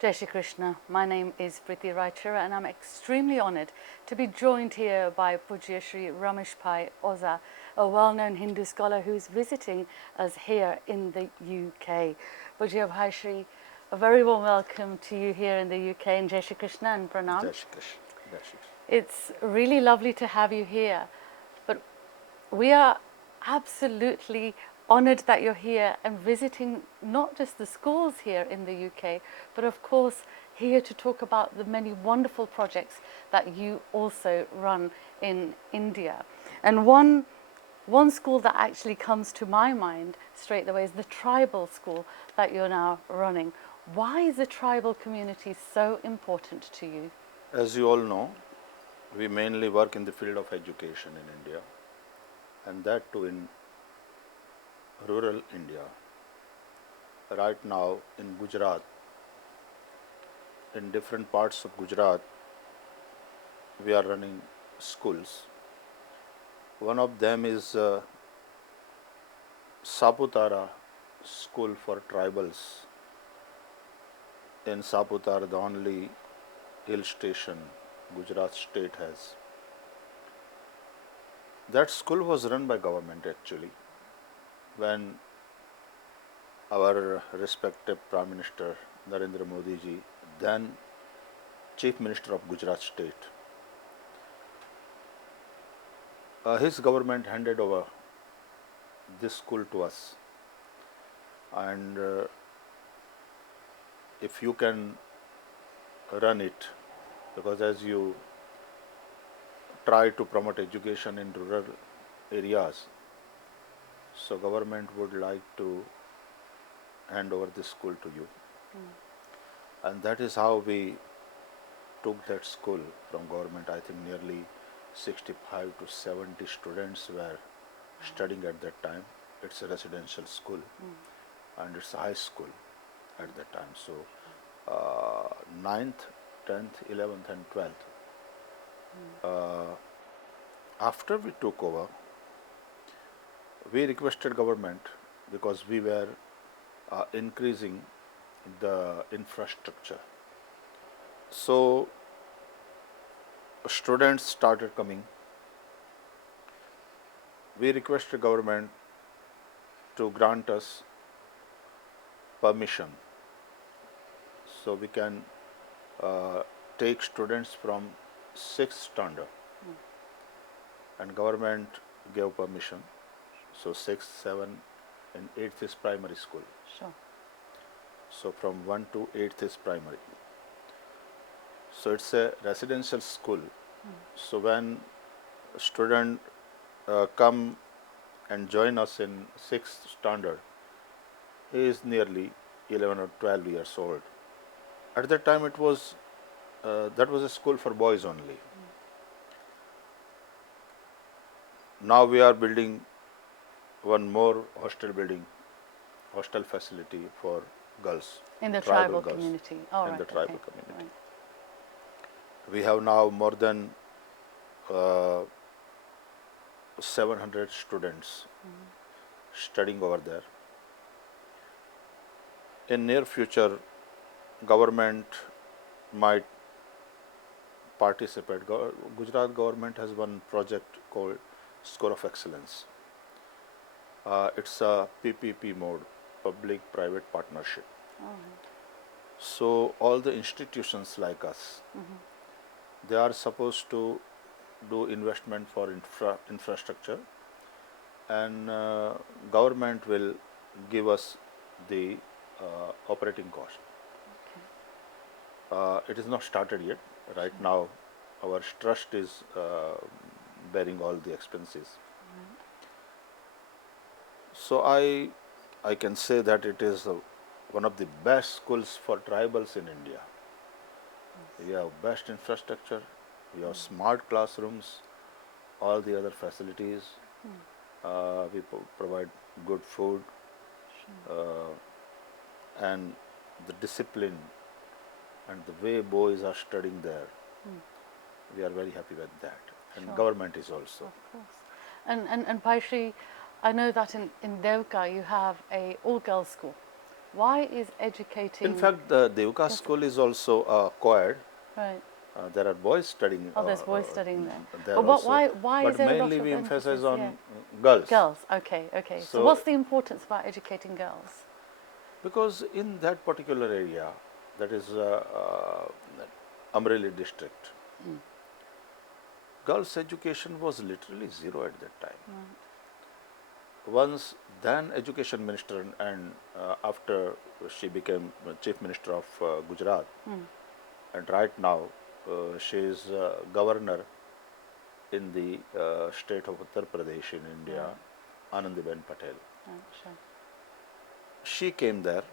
Jai Shri Krishna. My name is Priti Raichura and I'm extremely honoured to be joined here by Pujya Shri Ramesh Pai Oza, a well-known Hindu scholar who is visiting us here in the UK. Pujya Bhaishri, a very warm welcome to you here in the UK, and Jai Shri Krishna and Pranam. Jai Shri Krishna. Jai Shri Krishna. It's really lovely to have you here, but we are absolutely honoured that you're here and visiting not just the schools here in the UK, but of course here to talk about the many wonderful projects that you also run in India. And one school that actually comes to my mind straight away is the tribal school that you're now running. Why is the tribal community so important to you? As you all know, we mainly work in the field of education in India, and that too in rural India. Right now in Gujarat, in different parts of Gujarat, we are running schools. One of them is Saputara School for Tribals. In Saputara, the only hill station Gujarat state has. That school was run by government actually. When our respected Prime Minister Narendra Modi ji, then Chief Minister of Gujarat state, his government handed over this school to us, and if you can run it, because as you try to promote education in rural areas, so government would like to hand over this school to you. And that is how we took that school from government. I think nearly 65 to 70 students were studying at that time. It's a residential school and it's a high school at that time. So 9th, 10th, 11th and 12th. After we took over, we requested government, because we were increasing the infrastructure. So students started coming. We requested government to grant us permission so we can take students from 6th standard, and government gave permission. So 6th, 7th and 8th is primary school. Sure. So from 1 to 8th is primary. So it's a residential school. So when student come and join us in 6th standard, he is nearly 11 or 12 years old. At that time it was, that was a school for boys only. Now we are building one more hostel building, hostel facility for girls. In the tribal girls, community. in the tribal community. Right. We have now more than 700 students studying over there. In near future, government might participate. Gujarat government has one project called Score of Excellence. It's a PPP mode, public-private partnership. So all the institutions like us, they are supposed to do investment for infrastructure, and government will give us the operating cost. It is not started yet. Right now, our trust is bearing all the expenses. So I can say that it is one of the best schools for tribals in India. We have best infrastructure, we have smart classrooms, all the other facilities. We provide good food, and the discipline and the way boys are studying there. We are very happy with that. And Sure. government is also. Of course. And Bhaishri, I know that in Devka you have a all-girls school Why is educating... In fact, the Devka school is also co-ed. Right. There are boys studying Oh, there's boys studying there. there But also. why is But there a lot mainly of we emphasize emphasis? on Yeah. girls. Girls, okay, okay. So So- what's the importance about educating girls? Because in that particular area, that is Amreli district, girls' education was literally zero at that time. Once then education minister and after she became chief minister of Gujarat, and right now she is governor in the state of Uttar Pradesh in India, Anandiben Patel. Right, sure. She came there,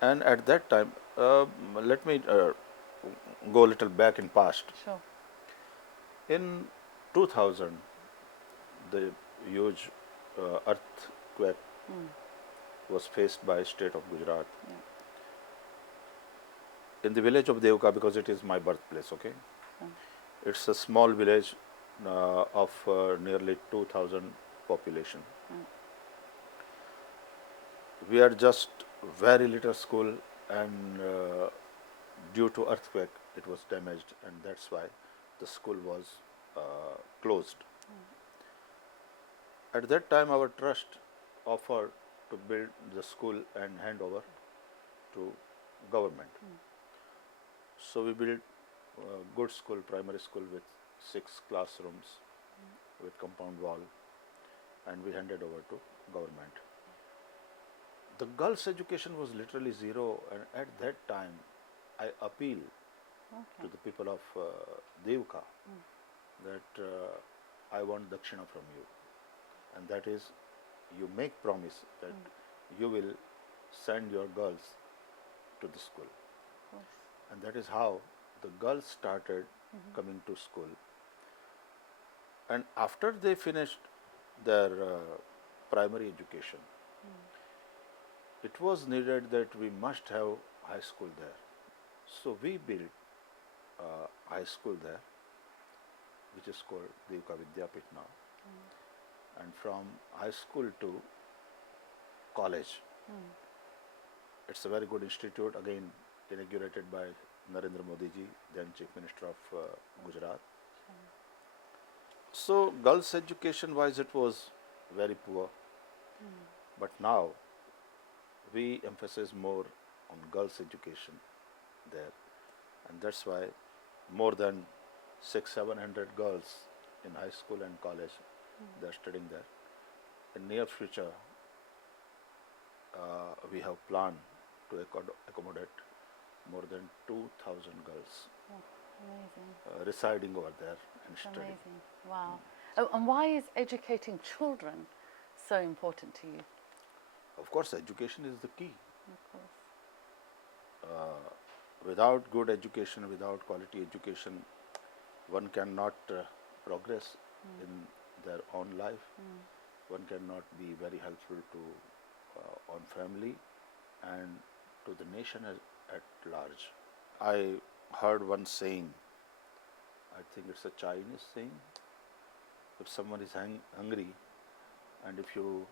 and at that time, let me go a little back in past. Sure. In 2000, the huge earthquake was faced by state of Gujarat. Yeah. In the village of Devka, because it is my birthplace, okay? It's a small village of nearly 2,000 population. We are just very little school, and due to earthquake, it was damaged, and that's why the school was closed. At that time, our trust offered to build the school and hand over to government. So we built a good school, primary school with 6 classrooms, with compound wall, and we handed over to government. The girls' education was literally zero, and at that time, I appeal to the people of Devka that I want dakshina from you, and that is, you make promise that you will send your girls to the school, and that is how the girls started coming to school. And after they finished their primary education, it was needed that we must have high school there. So we built high school there, which is called Devka Vidyapit now. And from high school to college, it's a very good institute, again inaugurated by Narendra Modi ji, then Chief Minister of Gujarat. So girls' education wise, it was very poor, but now we emphasize more on girls' education there, and that's why more than 600-700 girls in high school and college they are studying there. In near future, we have planned to accommodate more than 2,000 girls Amazing. residing over there and studying. Amazing. Wow. Oh, and why is educating children so important to you? Of course, education is the key. Of course. Without good education, without quality education, one cannot progress in their own life. One cannot be very helpful to on family and to the nation at large. I heard one saying, I think it's a Chinese saying, if someone is hungry and if you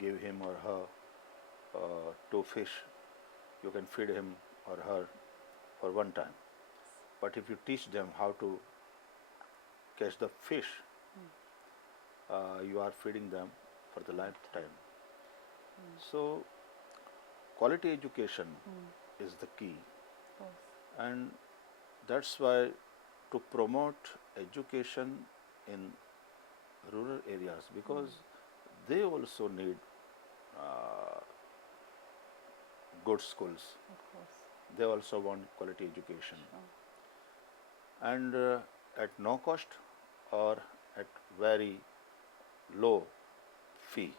give him or her 2 fish, you can feed him or her for one time. But if you teach them how to catch the fish, you are feeding them for the lifetime. So, quality education is the key, and that's why to promote education in rural areas, because they also need good schools. Of course. They also want quality education, and at no cost or at very low fee.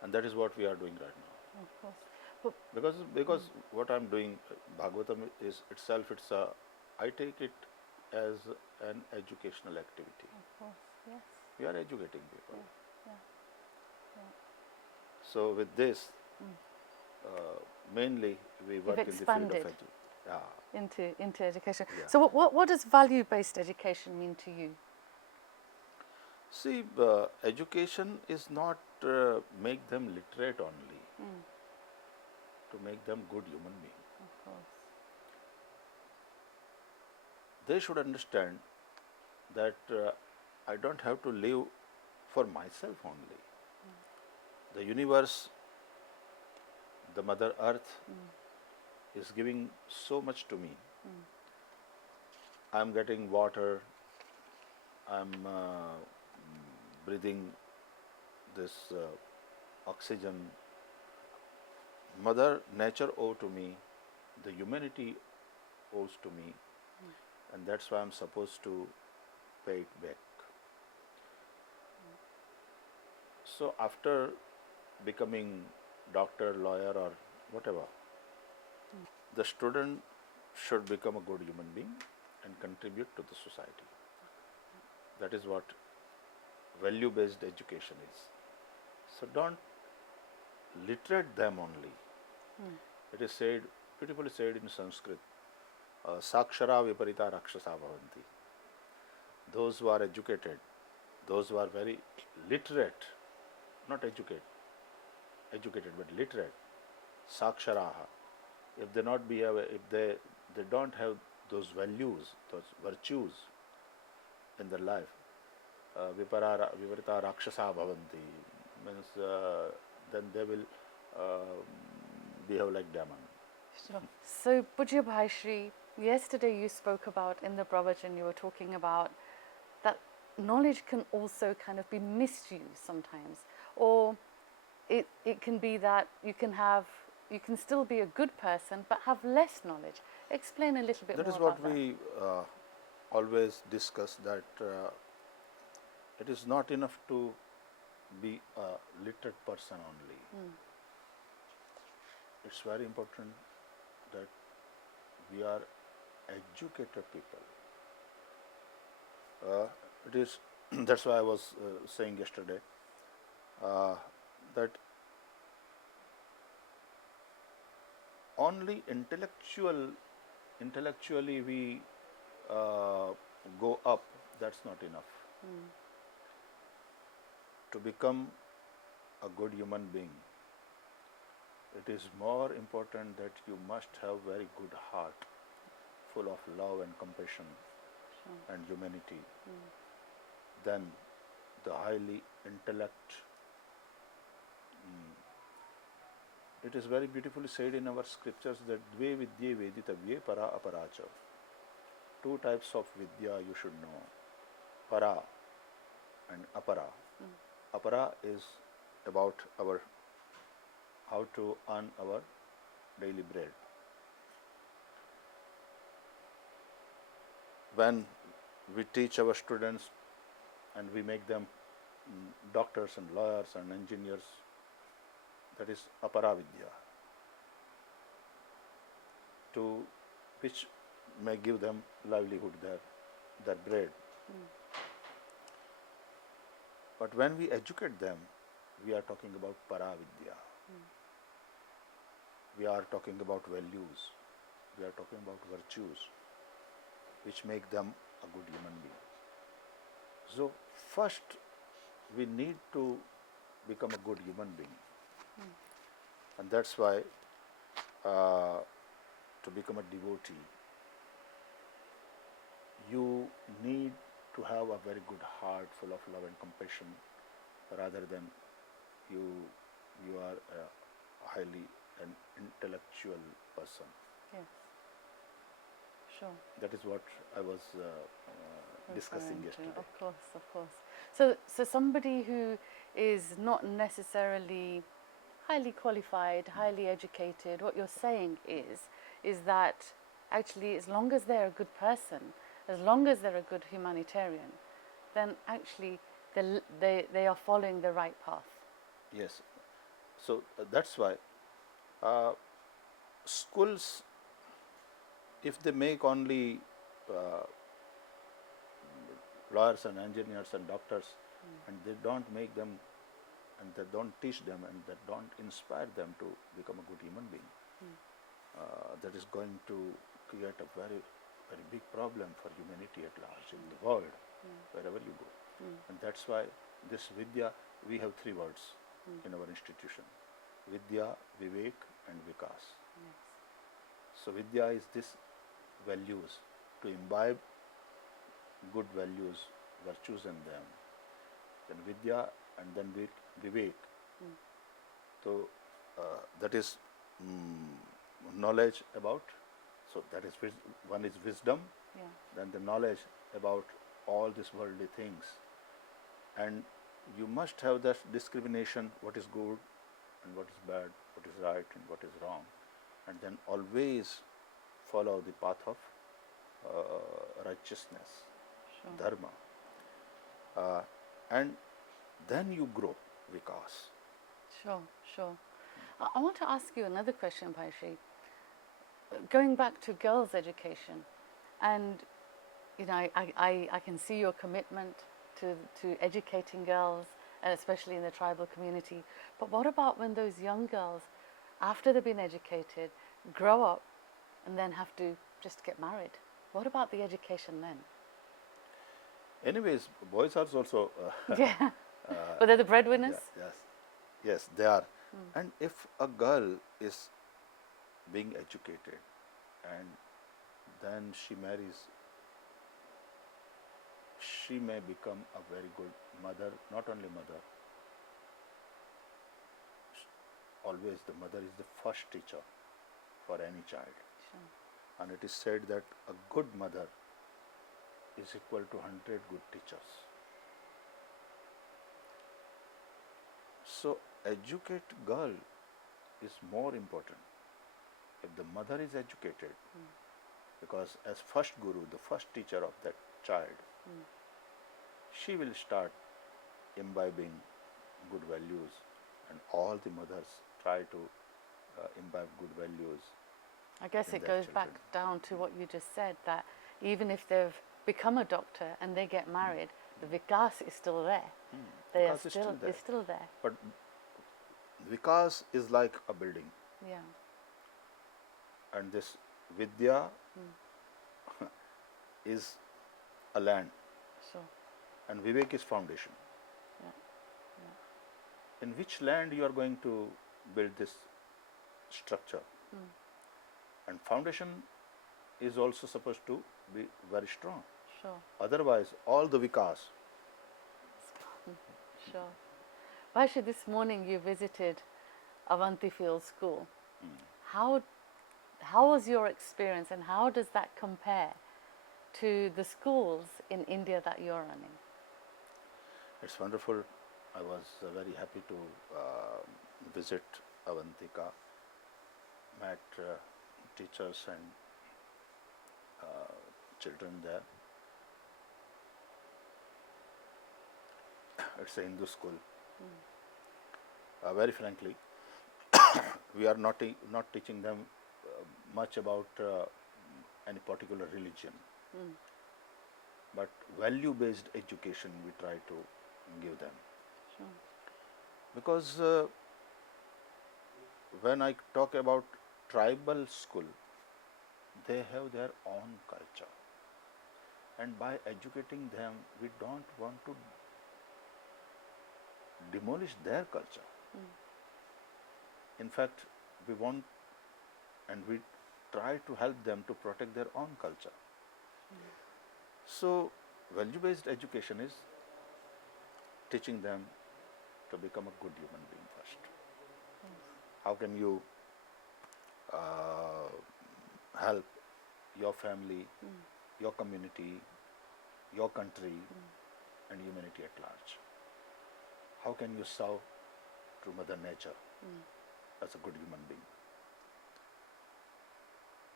And that is what we are doing right now. Of course. But Because what I'm doing, Bhagavatam is itself, I take it as an educational activity. of course, yes. We are educating people. Yeah. So with this, mainly we work in the field of expanded. education. Into education. Yeah. So what does value-based education mean to you? See, education is not make them literate only, Mm, to make them good human being. of course. They should understand that I don't have to live for myself only. The universe, the Mother Earth, is giving so much to me. I'm getting water, I'm breathing this oxygen. Mother Nature owes to me, the humanity owes to me, and that's why I'm supposed to pay it back. So after becoming doctor, lawyer, or whatever, the student should become a good human being and contribute to the society. That is what value-based education is. So don't literate them only. It is said, beautifully said in Sanskrit, sakshara viparita rakshasa bhavanti. Those who are educated, those who are very literate, not educated but literate, saksharaha. If they not be if they don't have those values, those virtues in their life, viparita rakshasa bhavanti, means then they will behave like demon. Sure. So, Pujya Bhaishri, yesterday you spoke about in the Pravachan, you were talking about that knowledge can also kind of be misused sometimes, or it can be that you can still be a good person but have less knowledge. Explain a little bit That more is what about that. we always discuss, that it is not enough to be a literate person only. It's very important that we are educated people. It is that's why I was saying yesterday uh, that only intellectually we go up. That's not enough. To become a good human being, it is more important that you must have very good heart, full of love and compassion and humanity, than the highly intellect. It is very beautifully said in our scriptures that dve vidye veditavye para aparacha. Two types of vidya you should know, para and apara. Apara is about our how to earn our daily bread. When we teach our students and we make them doctors and lawyers and engineers, that is apara vidya, to which may give them livelihood, their bread. But when we educate them, we are talking about para vidya. We are talking about values. We are talking about virtues, which make them a good human being. So first, we need to become a good human being, and that's why to become a devotee, you need to have a very good heart, full of love and compassion, rather than you are a highly an intellectual person. Yes. Sure. That is what I was discussing Referring to, yesterday. of course, of course. So somebody who is not necessarily highly qualified, highly educated, what you're saying is that actually as long as they're a good person, as long as they're a good humanitarian, then actually they are following the right path. Yes. So that's why schools, if they make only uh, lawyers and engineers and doctors, and they don't make them, and they don't teach them, and they don't inspire them to become a good human being, that is going to create a very, very big problem for humanity at large in the world, wherever you go. And that's why this Vidya, we have three words in our institution: Vidya, Vivek, and Vikas. Yes. So Vidya is this values, to imbibe good values, virtues in them. Then Vidya, and then Vivek. So that is knowledge about. So that is one is wisdom. Yeah. Then the knowledge about all these worldly things, and you must have that discrimination: what is good and what is bad, what is right and what is wrong, and then always follow the path of righteousness, Sure. dharma, and then you grow, Vikas. Sure, sure. I want to ask you another question, Bhaishri. Going back to girls' education, and you know, I can see your commitment to educating girls, and especially in the tribal community. But what about when those young girls, after they've been educated, grow up and then have to just get married? What about the education then? Anyways, boys are also Yeah, but they're the breadwinners. yes, they are. And if a girl is being educated and then she marries, she may become a very good mother. Not only mother, always the mother is the first teacher for any child. Sure. And it is said that a good mother is equal to 100 good teachers. So educate girl is more important. If the mother is educated, because as first guru, the first teacher of that child, she will start imbibing good values, and all the mothers try to imbibe good values. I guess in it their goes children. back down to what you just said, that even if they've become a doctor and they get married, the vikas is still there. They are Vikas is still there. It's still there. But Vikas is like a building, Yeah. and this Vidya is a land, Sure. and Vivek is foundation. Yeah. In which land you are going to build this structure? And foundation is also supposed to be very strong. Sure. Otherwise, all the Vikas. Sure. Bhaishri, this morning you visited Avanti Field School. How was your experience, and how does that compare to the schools in India that you're running? It's wonderful. I was very happy to visit Avantika, met teachers and children there. It's a Hindu school. Very frankly, we are not teaching them much about any particular religion, but value-based education we try to give them. Sure. Because when I talk about tribal school, they have their own culture, and by educating them, we don't want to demolish their culture. In fact, we want and we try to help them to protect their own culture. So, value-based education is teaching them to become a good human being first. How can you help your family, your community, your country, and humanity at large? How can you serve to Mother Nature as a good human being?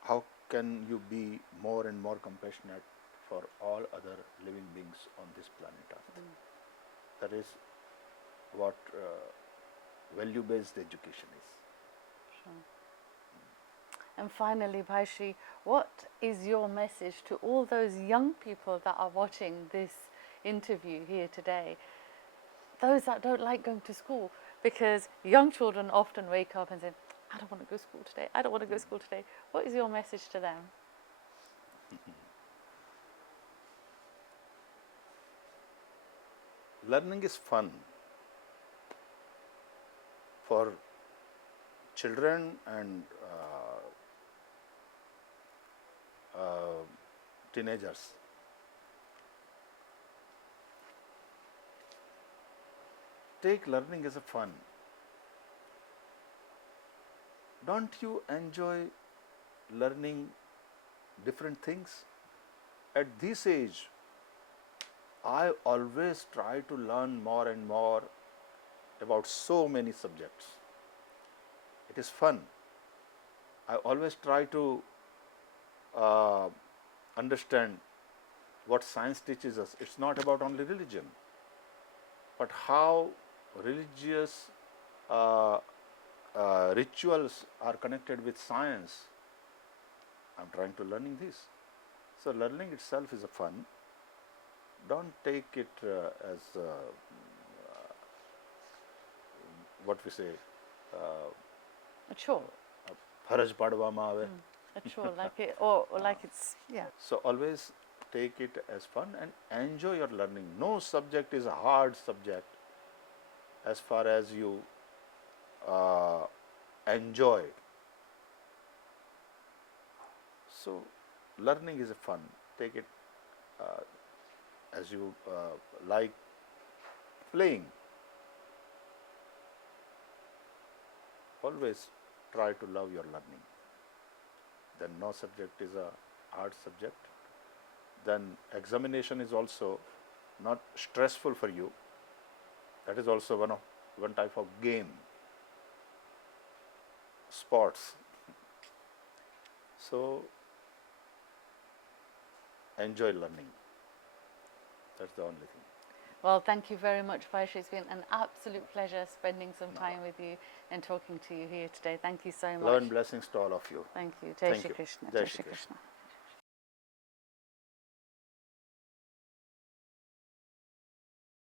How can you be more and more compassionate for all other living beings on this planet Earth? That is what value-based education is. Sure. And finally, Bhaishri, what is your message to all those young people that are watching this interview here today? Those that don't like going to school, because young children often wake up and say, I don't want to go to school today, I don't want to go to school today. What is your message to them? learning is fun for children and teenagers. Take learning as a fun. Don't you enjoy learning different things? At this age, I always try to learn more and more about so many subjects. It is fun. I always try to uh, understand what science teaches us. It's not about only religion, but how religious rituals are connected with science. I'm trying to learning this. So learning itself is a fun. Don't take it as what we say, A chore. ફરજ પાડવામાં આવે. A chore, like it, or like it's, yeah. So always take it as fun and enjoy your learning. No subject is a hard subject as far as you enjoy. So learning is a fun. Take it as you like playing. Always try to love your learning. Then no subject is a hard subject. Then examination is also not stressful for you. That is also one type of game. Sports. So enjoy learning. That's the only thing. Well, thank you very much, Bhaishri. It's been an absolute pleasure spending some time with you and talking to you here today. Thank you so much. Love and blessings to all of you. Thank you. Jai Thank Shri you. Krishna. Jai Jai Shri Shri Krishna. Krishna.